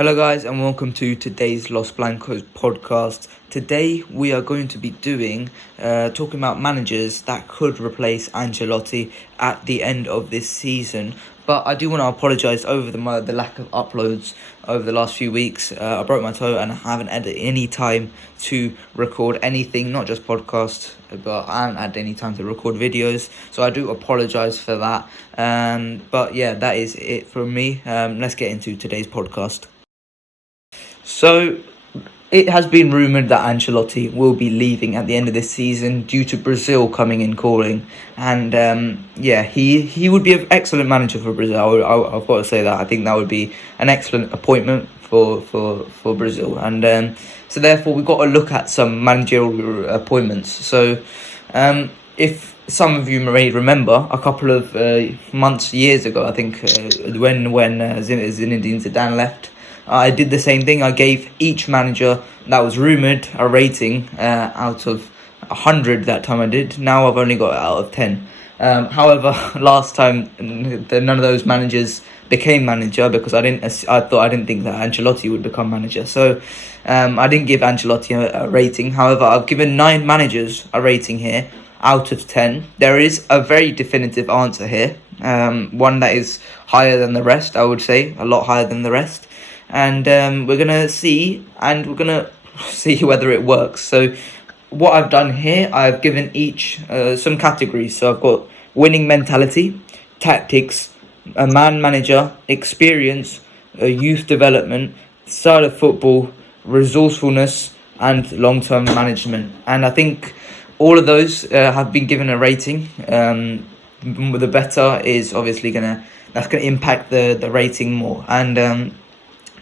Hello guys and welcome to today's Los Blancos podcast. Today we are going to be talking about managers that could replace Ancelotti at the end of this season. But I do want to apologise over the lack of uploads over the last few weeks. I broke my toe and I haven't had any time to record anything, not just podcasts, but I haven't had any time to record videos. So I do apologise for that. But yeah, that is it from me. Let's get into today's podcast. So, it has been rumoured that Ancelotti will be leaving at the end of this season due to Brazil coming in calling. And he would be an excellent manager for Brazil. I've got to say that. I think that would be an excellent appointment for Brazil. And so therefore we've got to look at some managerial appointments. So if some of you may remember, a couple of years ago, I think, when Zinedine Zidane left, I did the same thing. I gave each manager that was rumoured a rating out of 100 that time I did. Now I've only got it out of 10. However, last time none of those managers became manager because I didn't think that Ancelotti would become manager. So I didn't give Ancelotti a rating. However, I've given 9 managers a rating here out of 10. There is a very definitive answer here. One that is higher than the rest, I would say, a lot higher than the rest. And we're going to see whether it works. So what I've done here, I've given each some categories. So I've got winning mentality, tactics, a man manager, experience, youth development, style of football, resourcefulness, and long-term management. And I think all of those have been given a rating. The better is obviously that's gonna impact the rating more. And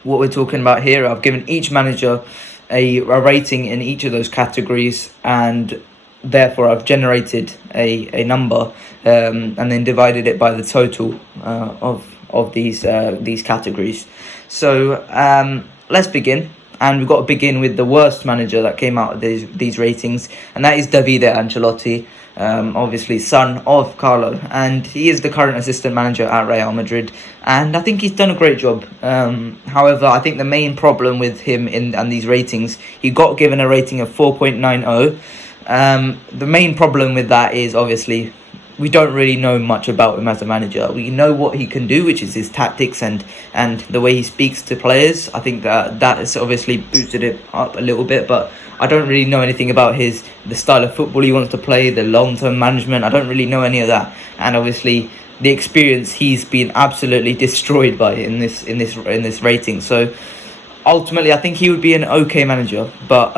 what we're talking about here, I've given each manager a rating in each of those categories, and therefore I've generated a number and then divided it by the total of these categories. So let's begin. And we've got to begin with the worst manager that came out of these ratings, and that is Davide Ancelotti, obviously son of Carlo, and he is the current assistant manager at Real Madrid, and I think he's done a great job. However, I think the main problem with him and these ratings, he got given a rating of 4.90. The main problem with that is obviously we don't really know much about him as a manager. We know what he can do, which is his tactics and the way he speaks to players. I think that has obviously boosted it up a little bit, but I don't really know anything about the style of football he wants to play, the long-term management. I don't really know any of that, and obviously the experience he's been absolutely destroyed by in this rating. So ultimately, I think he would be an okay manager, but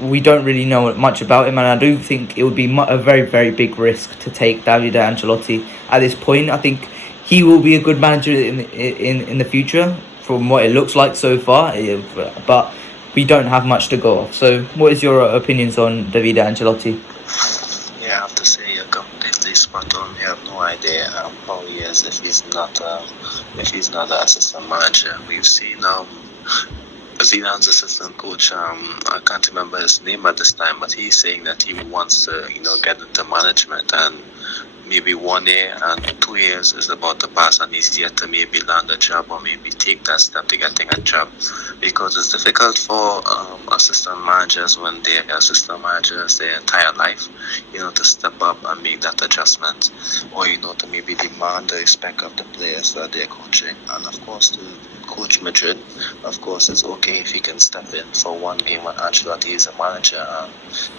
we don't really know much about him, and I do think it would be a very, very big risk to take Davide Ancelotti at this point. I think he will be a good manager in the future, from what it looks like so far, but we don't have much to go off. So, what is your opinions on Davide Ancelotti? Yeah, I have to say you're completely spot on. You have no idea how he is if he's not an assistant manager. We've seen Zidane's assistant coach, I can't remember his name at this time, but he's saying that he wants to, get into management, and maybe 1 year and 2 years is about to pass, and he's yet to maybe land a job or maybe take that step to getting a job, because it's difficult for assistant managers when they're assistant managers their entire life, to step up and make that adjustment, or to maybe demand the respect of the players that they're coaching. And of course, to coach Madrid, of course, it's okay if he can step in for one game when Ancelotti is a manager, and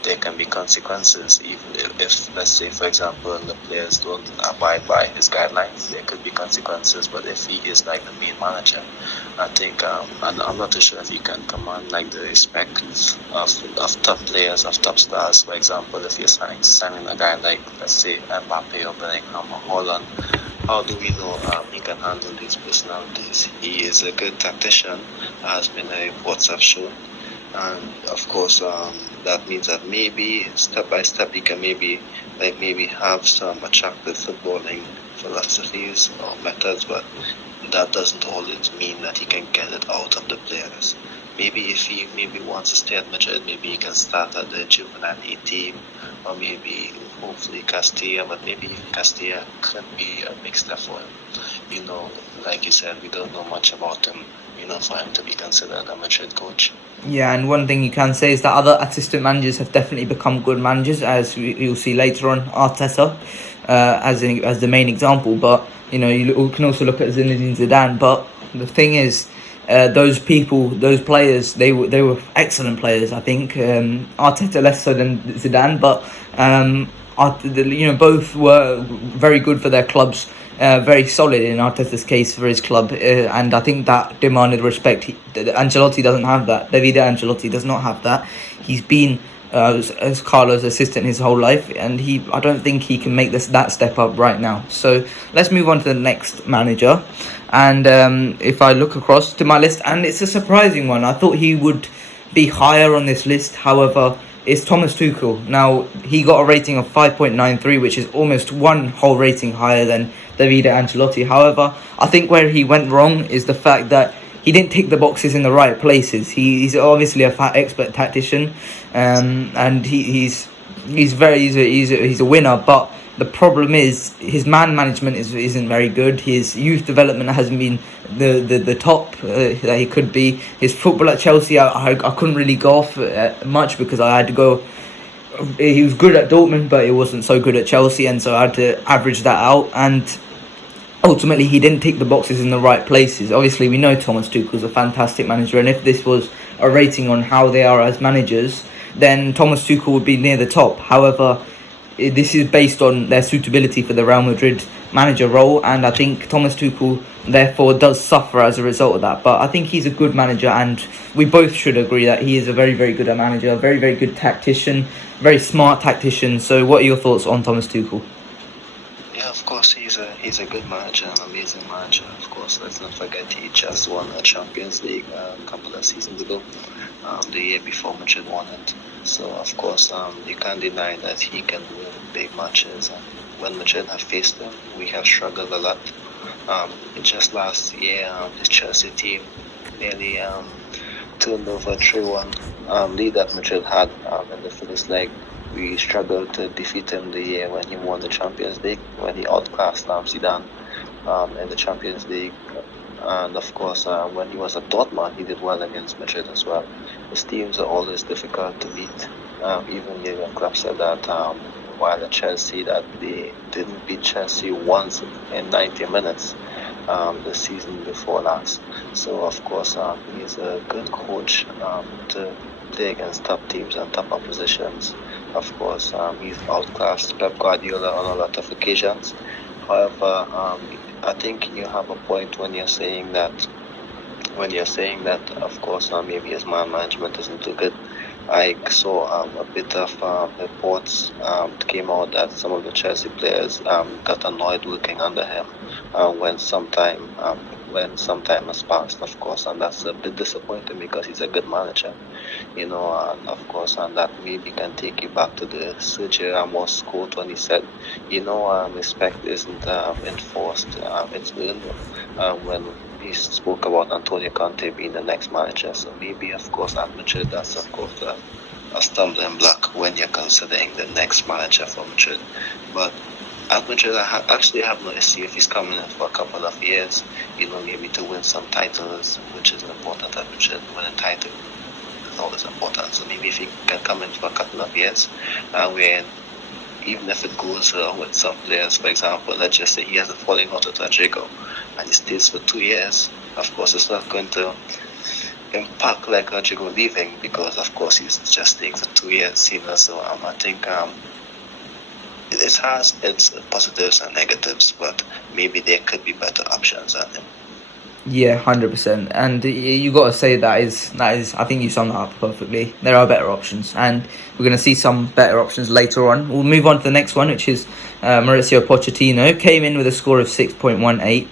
there can be consequences. Even if let's say, for example, the players don't abide by his guidelines, there could be consequences. But if he is like the main manager, I think, and I'm not too sure if he can command like the respect of top players, of top stars. For example, if you're signing a guy like, let's say, Mbappe or Bellingham or Holland, how do we know he can handle these personalities? He is a good tactician, as many reports have shown. And of course, that means that maybe step by step he can maybe have some attractive footballing philosophies or methods, but that doesn't always mean that he can get it out of the players. Maybe if he wants to stay at Madrid, maybe he can start at the juvenile A team, or maybe hopefully Castilla, but maybe Castilla could be a big step for him. you know, like you said, we don't know much about him, for him to be considered a Madrid coach. Yeah, and one thing you can say is that other assistant managers have definitely become good managers, as you'll see later on. Arteta, as the main example, but you can also look at Zinedine Zidane. But the thing is, those players, they were excellent players. I think Arteta less so than Zidane, but both were very good for their clubs. Very solid in Arteta's case for his club, and I think that demanded respect. Ancelotti doesn't have that. David Ancelotti does not have that. He's been as Carlo's assistant his whole life, and I don't think he can make that step up right now. So let's move on to the next manager. And if I look across to my list, and it's a surprising one, I thought he would be higher on this list. However, it's Thomas Tuchel. Now, he got a rating of 5.93, which is almost one whole rating higher than David Ancelotti. However, I think where he went wrong is the fact that he didn't tick the boxes in the right places. He's obviously a expert tactician, and he's a winner. But the problem is his man management isn't very good. His youth development hasn't been the top that he could be. His football at Chelsea, I couldn't really go off much because I had to go. He was good at Dortmund, but he wasn't so good at Chelsea, and so I had to average that out. And ultimately, he didn't tick the boxes in the right places. Obviously, we know Thomas Tuchel's a fantastic manager, and if this was a rating on how they are as managers, then Thomas Tuchel would be near the top. However, this is based on their suitability for the Real Madrid manager role, and I think Thomas Tuchel therefore does suffer as a result of that. But I think he's a good manager, and we both should agree that he is a very, very good manager, a very, very good tactician, very smart tactician. So what are your thoughts on Thomas Tuchel? Yeah, of course, he's a good manager, an amazing manager. Of course, let's not forget he just won a Champions League a couple of seasons ago, the year before Madrid won it. So, of course, you can't deny that he can win big matches. And when Madrid have faced him, we have struggled a lot. Just last year, the Chelsea team nearly turned over 3-1 lead that Madrid had in the first leg. We struggled to defeat him the year when he won the Champions League, when he outclassed Zidane in the Champions League. And of course, when he was at Dortmund, he did well against Madrid as well. His teams are always difficult to beat. Even Jurgen Klopp said that while at Chelsea, that they didn't beat Chelsea once in 90 minutes the season before last. So of course, he's a good coach to play against top teams and top oppositions. Of course, he's outclassed Pep Guardiola on a lot of occasions. However, I think you have a point when you're saying that. Of course, maybe his man management isn't too good. I saw a bit of reports came out that some of the Chelsea players got annoyed working under him when some time has passed, of course, and that's a bit disappointing because he's a good manager, and of course, and that maybe can take you back to the Sergio Ramos quote when he said, respect isn't enforced, it's earned, when he spoke about Antonio Conte being the next manager. So maybe, of course, at Madrid, that's of course a stumbling block when you're considering the next manager for Madrid. But at Madrid, I actually have no issue if he's coming in for a couple of years, maybe to win some titles, which is important at Madrid. Winning a title is always important. So maybe if he can come in for a couple of years, where even if it goes with some players, for example, let's just say he has a falling out with Rodrigo and he stays for 2 years, of course it's not going to impact like Rodrigo leaving because of course he's just staying for 2 years, so I think it has its positives and negatives, but maybe there could be better options than him. Yeah, 100%. And you got to say that is. I think you summed that up perfectly. There are better options, and we're going to see some better options later on. We'll move on to the next one, which is Mauricio Pochettino. Came in with a score of 6.18.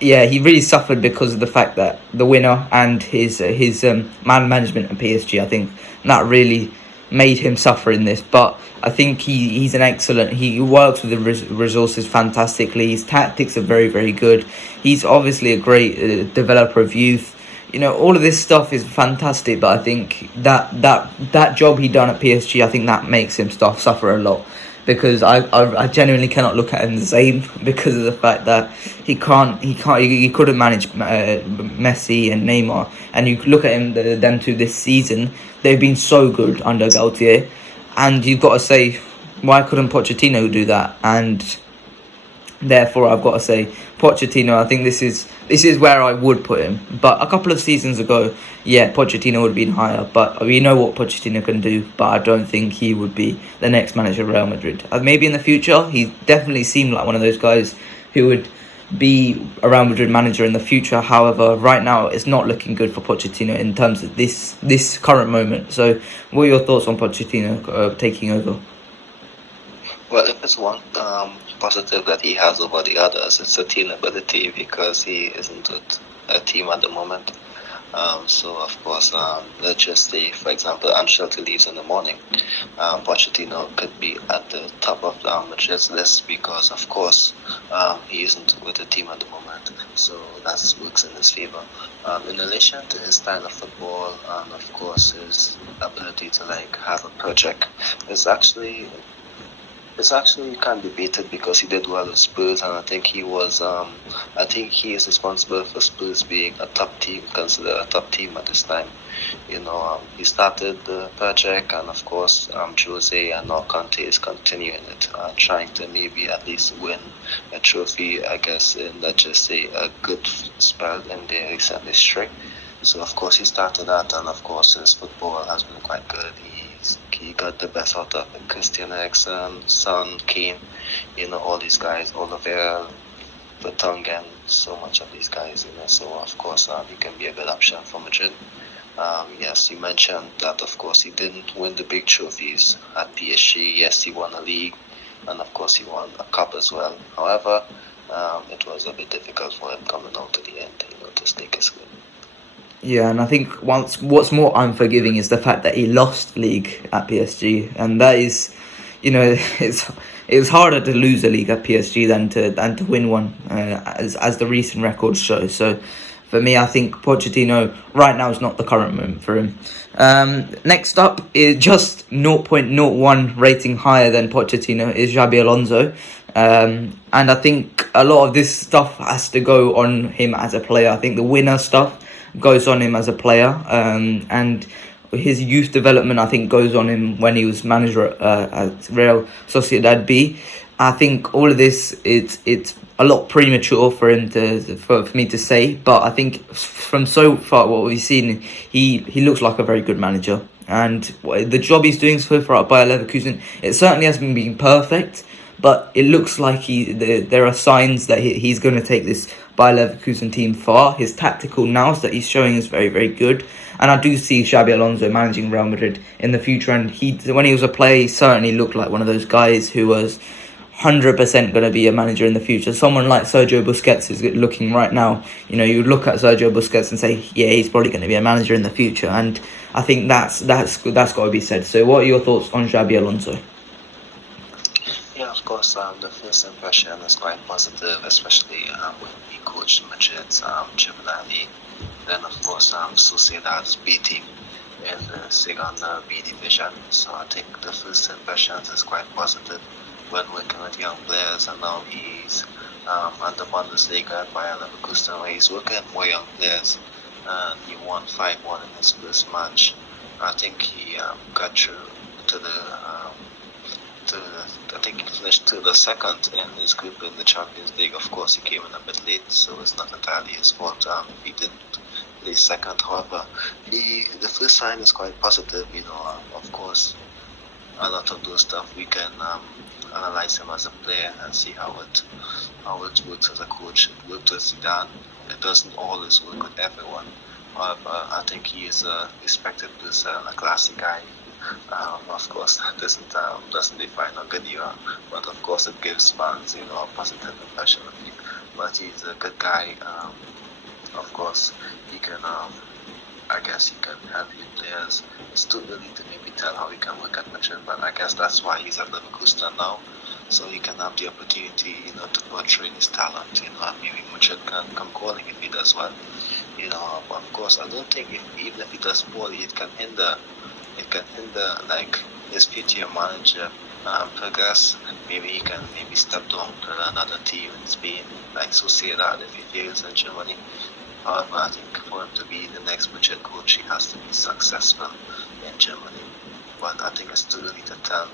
Yeah, he really suffered because of the fact that the winner and his man management at PSG. I think that really made him suffer in this, but I think he's an excellent. He works with the resources fantastically. His tactics are very, very good. He's obviously a great developer of youth. All of this stuff is fantastic, but I think that job he done at PSG, I think that makes him suffer a lot. because I genuinely cannot look at him the same because of the fact that he couldn't manage Messi and Neymar, and you look at them two this season, they've been so good under Galtier, and you've got to say, why couldn't Pochettino do that? And therefore, I've got to say Pochettino. I think this is where I would put him. But a couple of seasons ago, yeah, Pochettino would have been higher. But we know what Pochettino can do. But I don't think he would be the next manager of Real Madrid. Maybe in the future, he definitely seemed like one of those guys who would be a Real Madrid manager in the future. However, right now it's not looking good for Pochettino in terms of this current moment. So, what are your thoughts on Pochettino taking over? Well, if it's one positive that he has over the others, it's a team ability because he isn't with a team at the moment. So, of course, let's just say, for example, Ancelotti leaves in the morning. Pochettino could be at the top of Madrid's list because, of course, he isn't with the team at the moment. So that works in his favor. In relation to his style of football and, of course, his ability to have a project, it's actually kind of debated because he did well with Spurs, and I think he is responsible for Spurs being a top team, considered a top team at this time. He started the project, and of course, Jose and now Conte is continuing it, trying to maybe at least win a trophy, I guess, in let's just say a good spell in their recent history. So of course he started that, and of course his football has been quite good. He got the best out of Christian Eriksen, Son, Kane, all these guys, Oliveira, Vertonghen, so much of these guys, So of course he can be a good option for Madrid. Yes, you mentioned that of course he didn't win the big trophies at PSG. Yes, he won a league, and of course he won a cup as well. However, it was a bit difficult for him coming out to the end, to sneak his win. Yeah, and I think what's more unforgiving is the fact that he lost the league at PSG, and that is, it's harder to lose a league at PSG than to win one, as the recent records show. So, for me, I think Pochettino right now is not the current moment for him. Next up is just 0.01 rating higher than Pochettino is Xabi Alonso. And I think a lot of this stuff has to go on him as a player. I think the winner stuff goes on him as a player, and his youth development I think goes on him when he was manager at Real Sociedad B. I think all of this it's a lot premature for him for me to say, but I think from so far what we've seen, he looks like a very good manager, and the job he's doing so far at Bayer Leverkusen, it certainly hasn't been perfect, but it looks like there are signs that he's going to take this Bayer Leverkusen team far. His tactical nous that he's showing is very, very good. And I do see Xabi Alonso managing Real Madrid in the future. And when he was a player, he certainly looked like one of those guys who was 100% going to be a manager in the future. Someone like Sergio Busquets is looking right now. You look at Sergio Busquets and say, yeah, he's probably going to be a manager in the future. And I think that's got to be said. So what are your thoughts on Xabi Alonso? Yeah, of course, the first impression is quite positive, especially when he coached Madrid's Juvenile. Then, of course, Sociedad's B team in the second B division. So I think the first impressions is quite positive when working with young players, and now he's at the Bundesliga at Bayer Leverkusen, where he's working with more young players, and he won 5-1 in his first match. I think he got through to I think he finished to the second in his group in the Champions League. Of course, he came in a bit late, so it's not entirely his fault. He didn't play second. However, the first sign is quite positive. Of course, a lot of those stuff we can analyze him as a player and see how it works as a coach. It worked with Zidane. It doesn't always work with everyone. However, I think he is a respected person, a classy guy. Of course, that doesn't define how good you are, but of course it gives fans, a positive impression of you. But he's a good guy. Of course, he can, I guess he can help you players. It's too early to maybe tell how he can work at Madrid, but I guess that's why he's at Leverkusen now, so he can have the opportunity, to portray his talent, and maybe Madrid can come calling if he does well. Of course, I don't think even if he does poorly, it can hinder his future manager progress, maybe he can maybe step down to another team in Spain, like Sociedad if he fails in Germany. However, I think for him to be the next Madrid coach, he has to be successful in Germany. But I think it's too early to tell,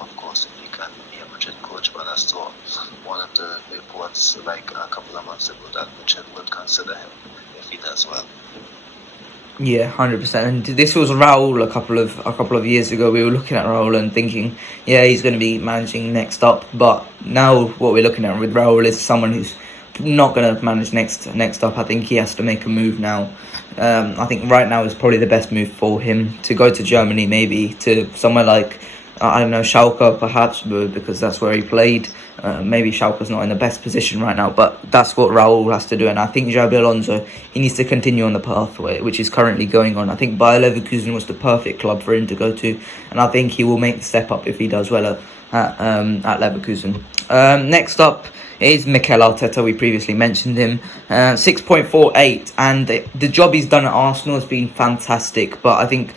of course, if he can be a Madrid coach. But I saw one of the reports like a couple of months ago that Madrid would consider him if he does well. Yeah, 100%. And this was Raul a couple of years ago. We were looking at Raul and thinking, yeah, he's going to be managing next up. But now what we're looking at with Raul is someone who's not going to manage next up. I think he has to make a move now. I think right now is probably the best move for him to go to Germany, maybe to somewhere like I don't know, Schalke perhaps, because that's where he played. Maybe Schalke's not in the best position right now, but that's what Raul has to do. And I think Xabi Alonso, he needs to continue on the pathway which is currently going on. I think Bayer Leverkusen was the perfect club for him to go to, and I think he will make the step up if he does well at Leverkusen. Next up is Mikel Arteta. We previously mentioned him. 6.48, and the job he's done at Arsenal has been fantastic, but I think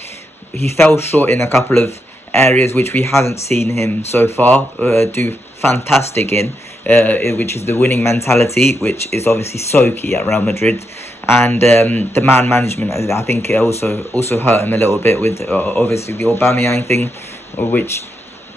he fell short in a couple of areas which we haven't seen him so far do fantastic in, which is the winning mentality, which is obviously so key at Real Madrid, and the man management. I think it also hurt him a little bit with obviously the Aubameyang thing, which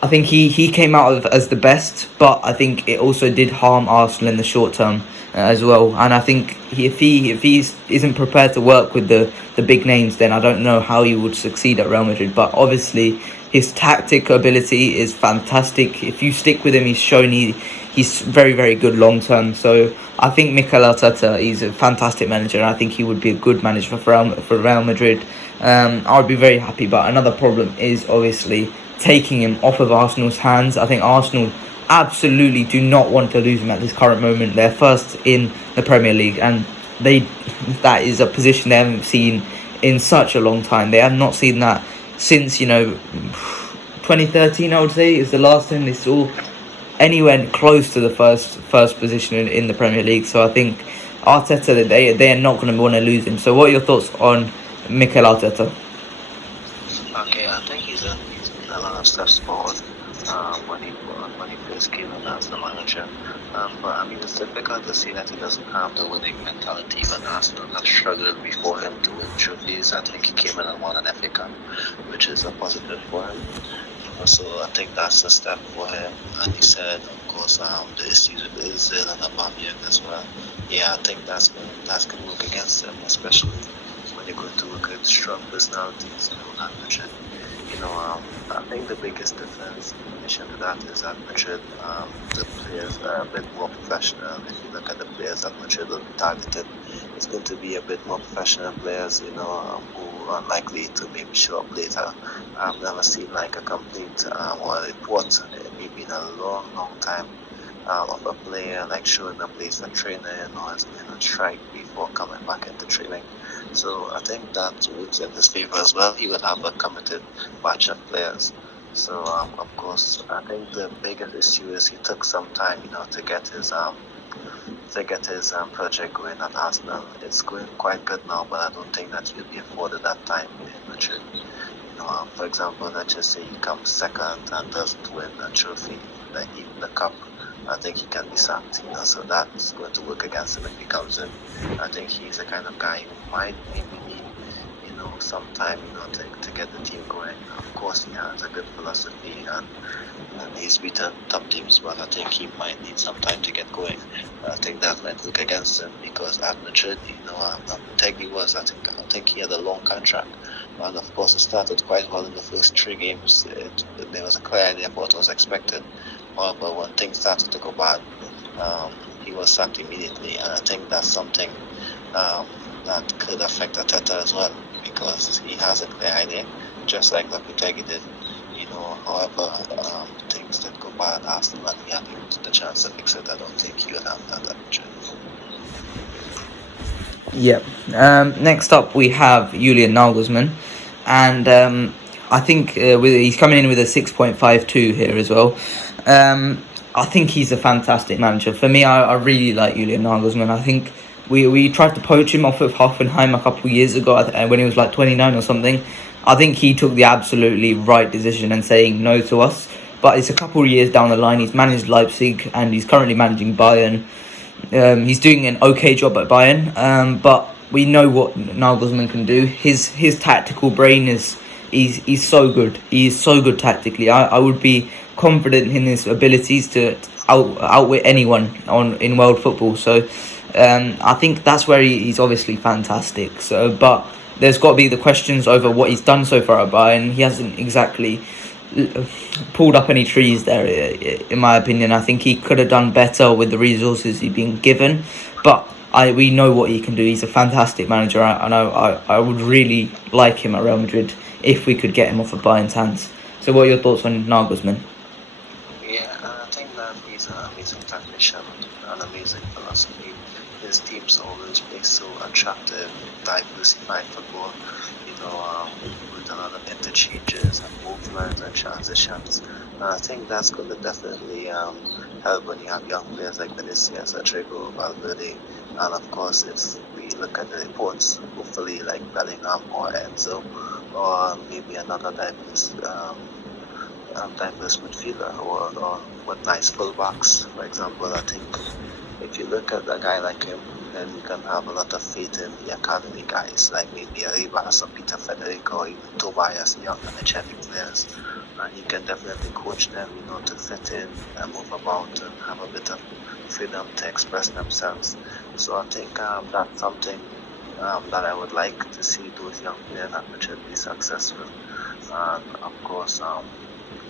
I think he came out of as the best, but I think it also did harm Arsenal in the short term as well. And I think if he isn't prepared to work with the big names, then I don't know how he would succeed at Real Madrid. But obviously his tactic ability is fantastic. If you stick with him, he's shown he's very, very good long term. So I think Mikel Arteta, he's a fantastic manager, and I think he would be a good manager for Real Madrid. I would be very happy. But another problem is obviously taking him off of Arsenal's hands. I think Arsenal absolutely do not want to lose him at this current moment. They're first in the Premier League, and that is a position they haven't seen in such a long time. They have not seen that since 2013. I would say is the last time they saw anywhere close to the first position in the Premier League. So I think Arteta, they are not going to want to lose him. So what are your thoughts on Mikel Arteta? Okay, I think he's made a lot of steps forward when he first came in as the manager. But I mean, it's difficult to see that he doesn't have the winning mentality when Arsenal have struggled before him to win trophies. I think he came in and won an FA Cup, which is a positive for him. So I think that's a step for him. And he said, of course, the issues with Ozil and Aubameyang as well. Yeah, I think that's going to work against him, especially when you're going to work with strong personalities, not Madrid. I think the biggest difference in addition to that is at Madrid, the players are a bit more professional. If you look at the players that Madrid will be targeted, it's going to be a bit more professional players, who are likely to maybe show up later. I've never seen like a complete or a report, maybe in a long time, of a player like showing up late for training or has been on strike before coming back into training. So I think that works in his favour as well. He will have a committed batch of players. So of course, I think the biggest issue is he took some time, to get his project going at Arsenal. It's going quite good now, but I don't think that he'll be afforded that time in Madrid. For example, let's just say he comes second and doesn't win a trophy, like even the cup. I think he can be sacked, so that's going to work against him if he comes in. I think he's the kind of guy who might maybe need, some time, to get the team going. Of course, he has a good philosophy and he's beaten top teams, but I think he might need some time to get going. I think that might work against him because at Madrid, I think he had a long contract. And of course, it started quite well in the first 3 games. There was a clear idea of what was expected. But when things started to go bad, he was sacked immediately. And I think that's something that could affect Arteta as well, because he has a clear idea, just like Lopetegui did. However, things did go bad at Arsenal and he had the chance to fix it. I don't think he would have done that chance. Yeah. Next up, we have Julian Nagelsmann, and I think he's coming in with a 6.52 here as well. I think he's a fantastic manager. For me, I really like Julian Nagelsmann. I think we tried to poach him off of Hoffenheim a couple of years ago when he was like 29 or something. I think he took the absolutely right decision in saying no to us. But it's a couple of years down the line. He's managed Leipzig and he's currently managing Bayern. He's doing an okay job at Bayern, but we know what Nagelsmann can do. His tactical brain is he's so good. He is so good tactically. I would be confident in his abilities to outwit anyone in world football. So I think that's where he's obviously fantastic. So, but there's got to be the questions over what he's done so far at Bayern. He hasn't exactly pulled up any trees there, in my opinion. I think he could have done better with the resources he's been given, but we know what he can do. He's a fantastic manager, and I would really like him at Real Madrid if we could get him off of Bayern's hands. So what are your thoughts on Nagelsmann? Yeah, I think that he's an amazing tactician, an amazing philosophy. His teams always play so attractive, diversified football, with a lot of interchanges and movements and transitions. And I think that's going to definitely help when you have young players like Vinicius, Rodrigo, Valverde, and of course, if we look at the reports, hopefully like Bellingham or Enzo, or maybe another diverse midfielder or with nice fullbacks. For example, I think if you look at a guy like him, then you can have a lot of faith in the academy guys like maybe Arribas or Peter Federico or even Tobias, young energetic players. And he can definitely coach them, to fit in and move about and have a bit of freedom to express themselves. So I think that's something that I would like to see those young players at Madrid be successful. And of course,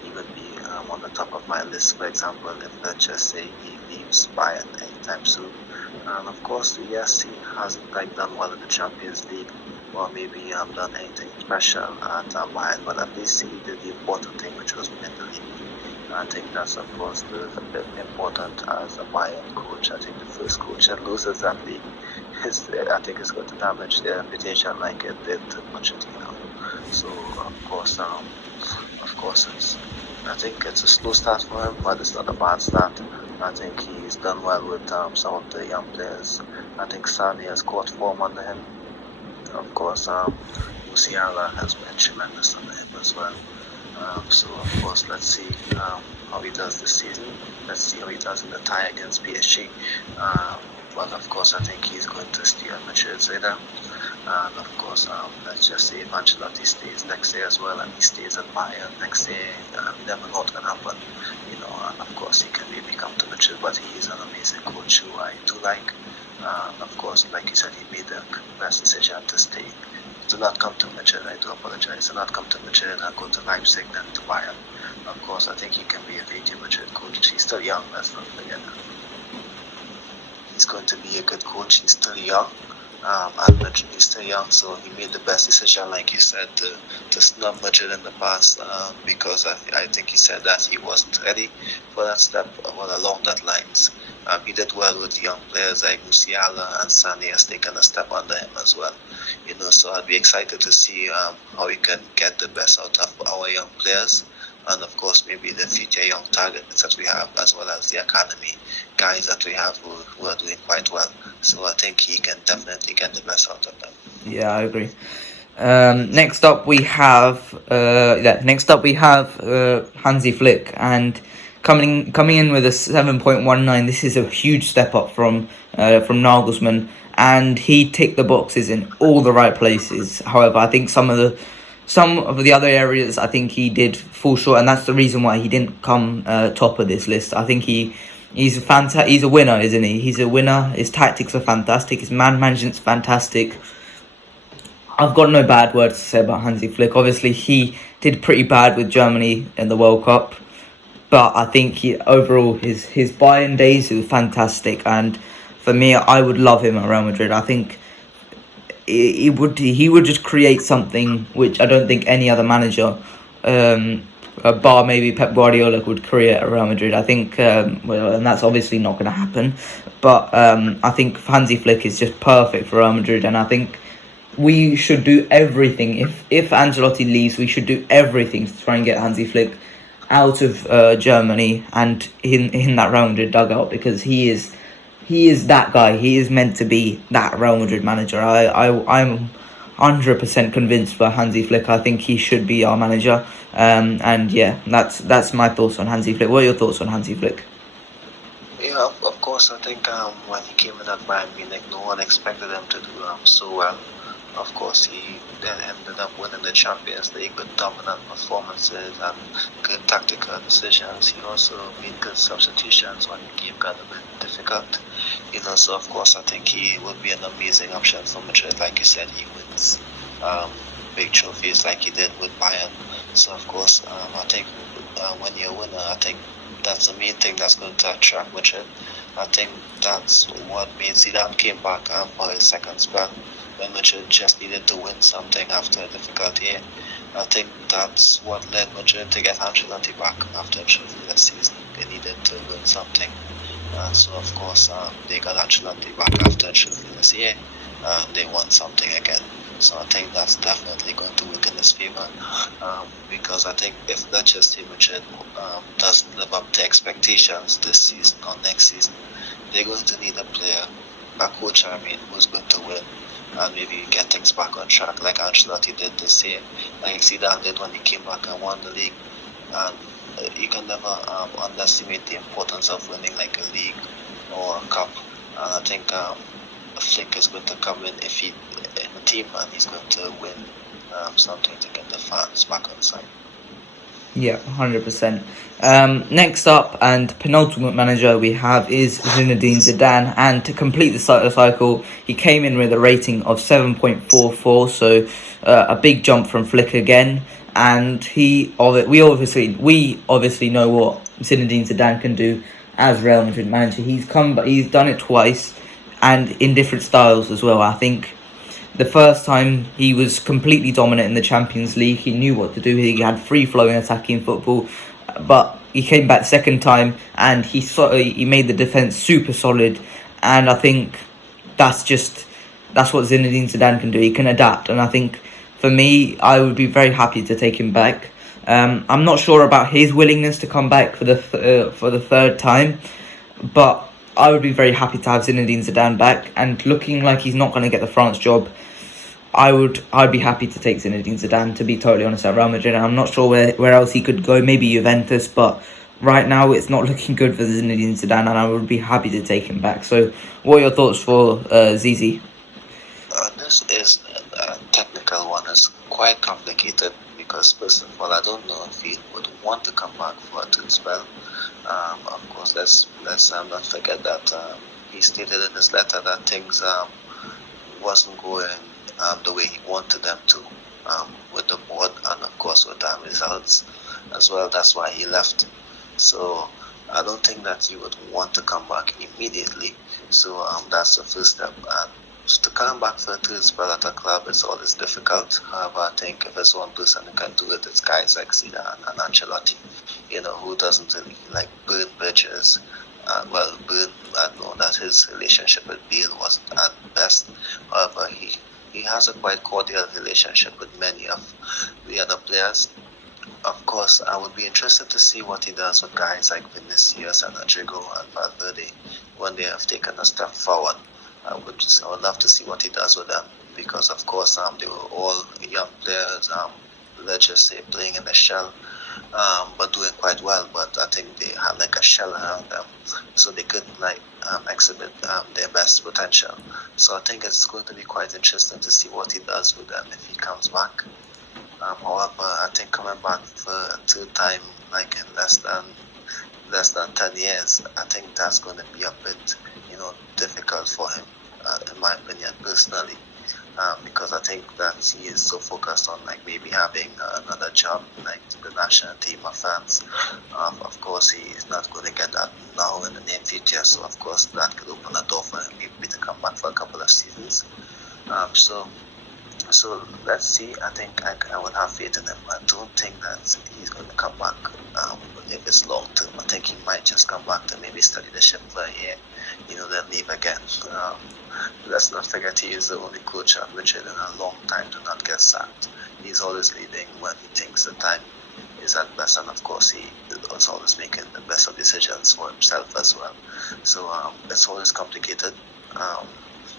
he would be on the top of my list, for example, if let's just say he leaves Bayern anytime soon. And of course, yes, he hasn't done well in the Champions League, or maybe done anything special at Bayern, but at least he did the important thing, which was win the league. I think that's, of course, the important as a Bayern coach. I think the first coach that loses that league, I think it's going to damage their reputation like it did to Pochettino. So, of course, I think it's a slow start for him, but it's not a bad start. I think he's done well with some of the young players. I think Sane has caught form under him. Of course, Musiala has been tremendous under him as well. So, of course, let's see how he does this season. Let's see how he does in the tie against PSG. But, of course, I think he's going to steer Madrid's radar. And, of course, let's just say if Ancelotti stays next year as well, and he stays at Bayern next year, you never know what's going to happen. And, of course, he can maybe come to Madrid, but he is an amazing coach who I do like. And, of course, like you said, he made the best decision to stay. To not come to Madrid, I do apologize. To not come to Madrid and go to Leipzig, then to Bayern. Of course, I think he can be a great Madrid coach. He's still young, let's not forget that. He's going to be a good coach. He's still young. At Madrid, he's still young, so he made the best decision, like you said, to snub Madrid in the past, because I think he said that he wasn't ready for that step, along that lines. He did well with young players like Musiala, and Sane has taken a step under him as well. So I'd be excited to see how we can get the best out of our young players, and of course maybe the future young targets that we have, as well as the academy guys that we have who are doing quite well. So I think he can definitely get the best out of them. Yeah, I agree. Next up we have Hansi Flick, and coming in with a 7.19. This is a huge step up from Nagelsmann, and he ticked the boxes in all the right places. However, I think some of the other areas I think he did fall short, and that's the reason why he didn't come top of this list. I think he's a winner, isn't he? He's a winner. His tactics are fantastic. His man management's fantastic. I've got no bad words to say about Hansi Flick. Obviously, he did pretty bad with Germany in the World Cup, but I think overall his Bayern days was fantastic, and for me, I would love him at Real Madrid. I think he would just create something which I don't think any other manager, bar maybe Pep Guardiola, could create at Real Madrid. I think, and that's obviously not going to happen, but I think Hansi Flick is just perfect for Real Madrid, and I think we should do everything. If Ancelotti leaves, we should do everything to try and get Hansi Flick out of Germany and in that Real Madrid dugout, because he is that guy. He is meant to be that Real Madrid manager. 100% convinced by Hansi Flick. I think he should be our manager. And yeah, that's my thoughts on Hansi Flick. What are your thoughts on Hansi Flick? Yeah, of course. I think when he came in at Bayern Munich, no one expected him to do so well. Of course, he then ended up winning the Champions League with dominant performances and good tactical decisions. He also made good substitutions when the game got a bit difficult. So of course, I think he would be an amazing option for Madrid. Like you said, he wins big trophies like he did with Bayern. So of course, I think when you're a winner, I think that's the main thing that's going to attract Madrid. I think that's what made Zidane came back for his second spell, when Madrid just needed to win something after a difficult year. I think that's what led Madrid to get Ancelotti back after a trophy season. They needed to win something. So of course they got Ancelotti back after a trophy year. They won something again. So I think that's definitely going to work in his favor, because I think if Manchester Madrid doesn't live up to expectations this season or next season, they're going to need a coach, who's going to win and maybe get things back on track like Ancelotti did this year, like Zidane did when he came back and won the league. And you can never underestimate the importance of winning like a league or a cup. And I think Flick is going to come in if he in the team, and he's going to win something to get the fans back on side. Yeah, 100%. Next up and penultimate manager we have is Zinedine Zidane, and to complete the cycle, he came in with a rating of 7.44, so a big jump from Flick again. And we obviously know what Zinedine Zidane can do as Real Madrid manager. He's done it twice, and in different styles as well. I think the first time he was completely dominant in the Champions League. He knew what to do. He had free-flowing attacking football. But he came back second time and he made the defence super solid. And I think that's what Zinedine Zidane can do. He can adapt. And I think for me, I would be very happy to take him back. I'm not sure about his willingness to come back for the third time. But I would be very happy to have Zinedine Zidane back. And looking like he's not going to get the France job, I'd be happy to take Zinedine Zidane, to be totally honest, at Real Madrid. I'm not sure where else he could go, maybe Juventus, but right now it's not looking good for Zinedine Zidane, and I would be happy to take him back. So what are your thoughts for Zizi? This is a technical one. It's quite complicated because first of all, I don't know if he would want to come back for a third spell. Of course, let's not forget that he stated in his letter that things wasn't going the way he wanted them to with the board, and of course with the results as well. That's why he left. So I don't think that he would want to come back immediately. So that's the first step. And to come back for a third spell at a club is always difficult. However, I think if there's one person who can do it, it's guys like Zidane and Ancelotti, who doesn't really like burn bridges. I know that his relationship with Bale wasn't at best. However, he has a quite cordial relationship with many of the other players. Of course, I would be interested to see what he does with guys like Vinicius and Rodrigo and Valverde when they have taken a step forward. I would love to see what he does with them, because of course they were all young players, let's just say playing in the shell, but doing quite well. But I think they had like a shell around them, so they couldn't exhibit their best potential. So I think it's going to be quite interesting to see what he does with them if he comes back. However, I think coming back for a third time, like in less than 10 years, I think that's going to be a bit difficult for him, in my opinion, personally. Because I think that he is so focused on like maybe having another job like the national team of France. Of course, he is not going to get that now in the near future. So of course that could open a door for him maybe to come back for a couple of seasons. So let's see. I think I would have faith in him. I don't think that he's going to come back if it's long term. I think he might just come back to maybe study the ship for a year, then leave again. Let's not forget he is the only coach at Madrid in a long time to not get sacked. He's always leaving when he thinks the time is at best, and of course he is always making the best of decisions for himself as well. So it's always complicated.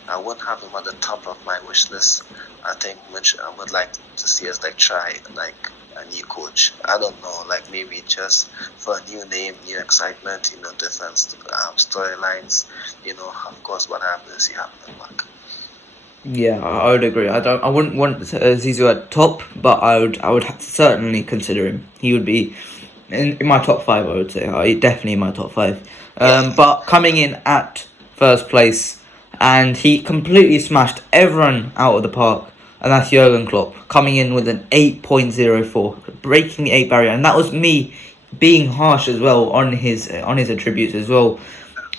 I wouldn't have him at the top of my wish list. I think I would like to see us like try like a new coach. I don't know, like maybe just for a new name, new excitement, different storylines. Of course, what happens, you happen back. Yeah, I would agree. I wouldn't want Zizou at top, but I would certainly consider him. He would be in my top five. I would say definitely in my top five. But coming in at first place, and he completely smashed everyone out of the park, and that's Jurgen Klopp coming in with an 8.04, breaking the 8 barrier, and that was me being harsh as well on his attributes as well.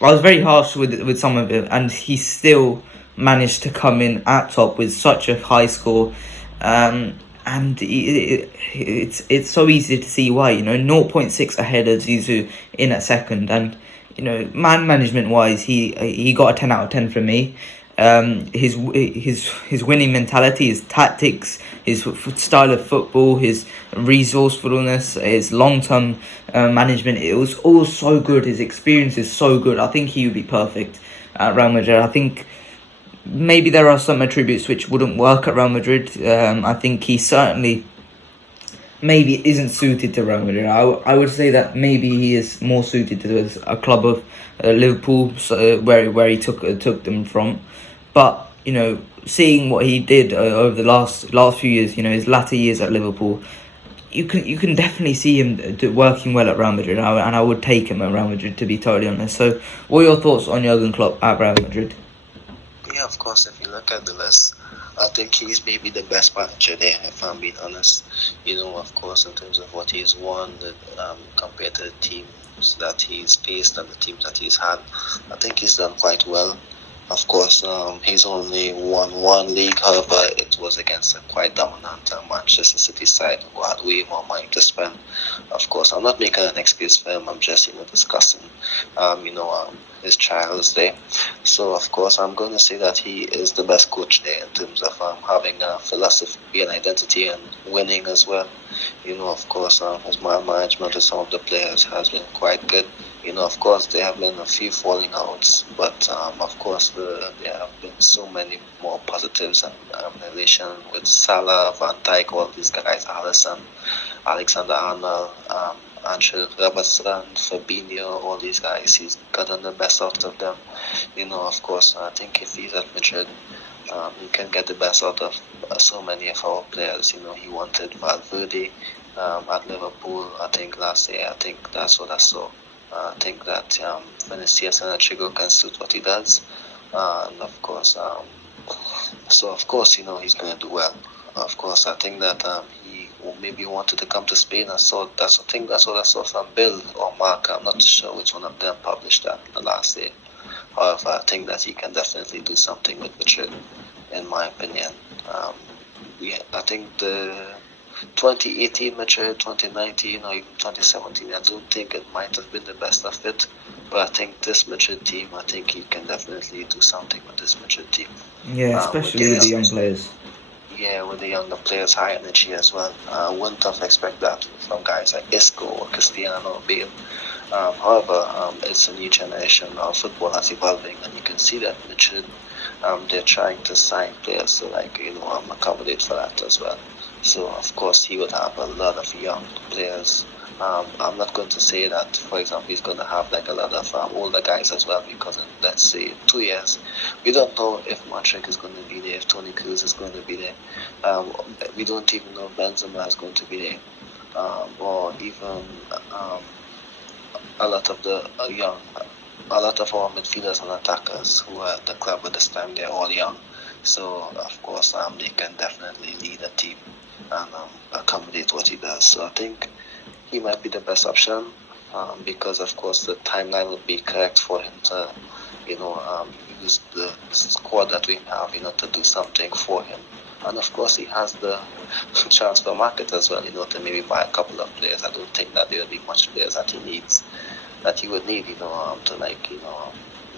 I was very harsh with some of it, and he still managed to come in at top with such a high score. And it's so easy to see why. 0.6 ahead of Zizou in at second, and man management wise, he got a 10 out of 10 from me. His winning mentality, his tactics, his style of football, his resourcefulness, his long-term management, it was all so good. His experience is so good. I think he would be perfect at Real Madrid. I think maybe there are some attributes which wouldn't work at Real Madrid. I think he certainly maybe isn't suited to Real Madrid. I would say that maybe he is more suited to a club of Liverpool, where he took them from. But seeing what he did over the last few years, his latter years at Liverpool, you can definitely see him working well at Real Madrid, and I would take him at Real Madrid, to be totally honest. So, what are your thoughts on Jurgen Klopp at Real Madrid? Yeah, of course, if you look at the list, I think he's maybe the best manager there, if I'm being honest. Of course, in terms of what he's won compared to the teams that he's faced and the teams that he's had, I think he's done quite well. Of course, he's only won one league, however, it was against a quite dominant Manchester City side who had way more money to spend. Of course, I'm not making an excuse for him, I'm just, discussing, his trials there. So, of course, I'm going to say that he is the best coach there in terms of having a philosophy and identity and winning as well. Of course, his man management with some of the players has been quite good. Of course, there have been a few falling outs, but of course, there have been so many more positives in relation with Salah, Van Dijk, all these guys, Alisson, Alexander-Arnold, Ancelotti, Robertson, Fabinho, all these guys. He's gotten the best out of them. Of course, I think if he's at Madrid, he can get the best out of so many of our players. He wanted Valverde at Liverpool, I think last year. I think that's what I saw. I think that Vinicius and Rodrigo can suit what he does, and of course, he's going to do well. Of course, I think that he maybe wanted to come to Spain. That's what I saw from Bill or Mark. I'm not sure which one of them published that the last year. However, I think that he can definitely do something with Madrid, in my opinion. I think the 2018 Madrid, 2019 or even 2017, I don't think it might have been the best of it, but I think this Madrid team, I think he can definitely do something with this Madrid team. Yeah, especially with the young players. Yeah, with the younger players, high energy as well. I wouldn't have expected that from guys like Isco or Cristiano or Bale. However, it's a new generation. Football is evolving, and you can see that Madrid, they're trying to sign players to accommodate for that as well. So, of course, he would have a lot of young players. I'm not going to say that, for example, he's going to have a lot of older guys as well, because in, let's say, 2 years, we don't know if Modric is going to be there, if Toni Kroos is going to be there. We don't even know if Benzema is going to be there, or even a lot of our midfielders and attackers who are at the club at this time, they're all young. So, of course, they can definitely lead a team and accommodate what he does. So I think he might be the best option, because, of course, the timeline would be correct for him to, use the squad that we have, to do something for him. And, of course, he has the transfer market as well, to maybe buy a couple of players. I don't think that there will be much players that he would need, to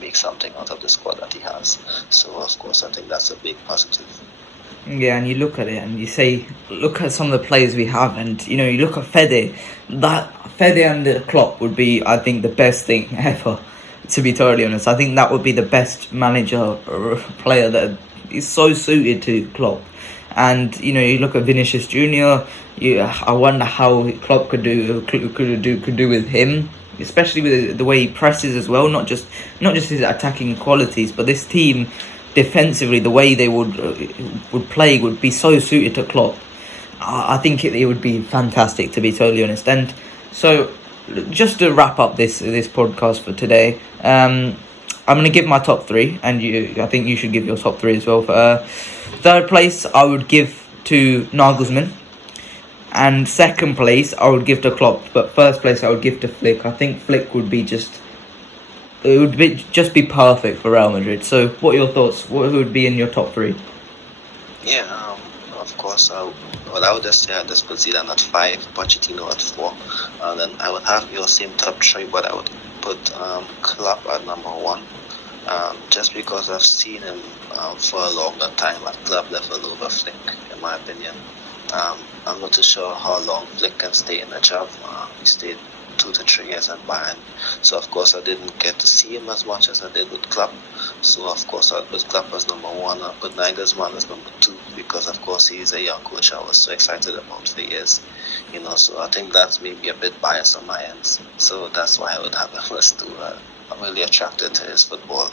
make something out of the squad that he has. So, of course, I think that's a big positive. Yeah, and you look at it and you say, look at some of the players we have, and you look at Fede. That Fede and the Klopp would be, I think, the best thing ever. To be totally honest, I think that would be the best manager or player that is so suited to Klopp. And you look at Vinicius Junior. I wonder how Klopp could do with him, especially with the way he presses as well. Not just his attacking qualities, but this team defensively, the way they would play would be so suited to Klopp. I think it would be fantastic, to be totally honest. And so, just to wrap up this podcast for today, I'm going to give my top three, and I think you should give your top three as well. Third place, I would give to Nagelsmann, and second place, I would give to Klopp. But first place, I would give to Flick. I think Flick would be just perfect for Real Madrid. So, what are your thoughts? What would be in your top three? Yeah, of course. I would just say I'd just put Zidane at 5, Pochettino at 4, and then I would have your same top 3, but I would put Klopp at number 1, just because I've seen him for a longer time at club level over Flick, in my opinion. I'm not too sure how long Flick can stay in the job. He stayed 2 to 3 years at Bayern, so of course I didn't get to see him as much as I did with Klopp. So of course I'd put Klopp as number 1. I'd put Nagelsmann as number 2, because of course he's a young coach I was so excited about for years. So I think that's maybe a bit biased on my end. So that's why I would have him as 2. I'm really attracted to his football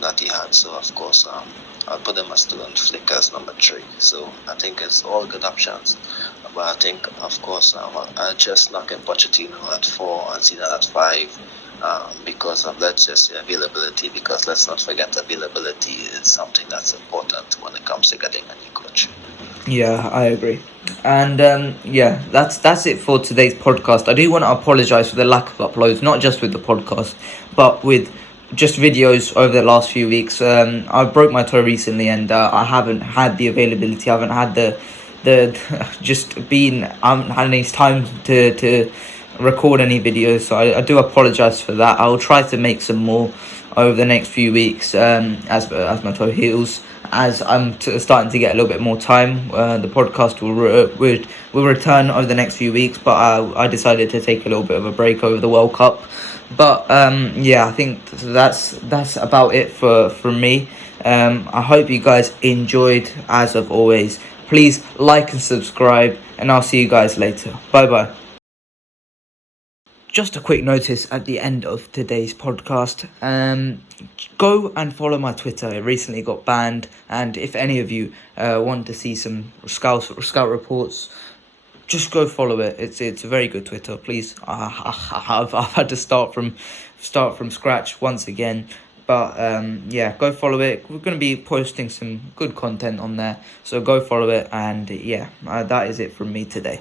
that he had. So of course I'll put him as 2 and Flick as number 3. So I think it's all good options. But I think, of course, I'll just knock in Pochettino at 4 and Zidane at 5 because of, let's just say, availability. Because let's not forget, availability is something that's important when it comes to getting a new coach. Yeah, I agree. And that's it for today's podcast. I do want to apologise for the lack of uploads, not just with the podcast, but with just videos over the last few weeks. I broke my toe recently, and I haven't had the availability. I haven't had the I haven't had any time to record any videos. So I do apologise for that. I'll try to make some more over the next few weeks as my toe heals. As I'm starting to get a little bit more time, the podcast will return over the next few weeks. But I decided to take a little bit of a break over the World Cup. But I think that's about it from me. I hope you guys enjoyed, as of always. Please like and subscribe, and I'll see you guys later. Bye bye. Just a quick notice at the end of today's podcast. Go and follow my Twitter. It recently got banned, and if any of you want to see some scout reports, just go follow it. It's a very good Twitter. Please, I've had to start from scratch once again. But go follow it. We're going to be posting some good content on there, so go follow it. And that is it from me today.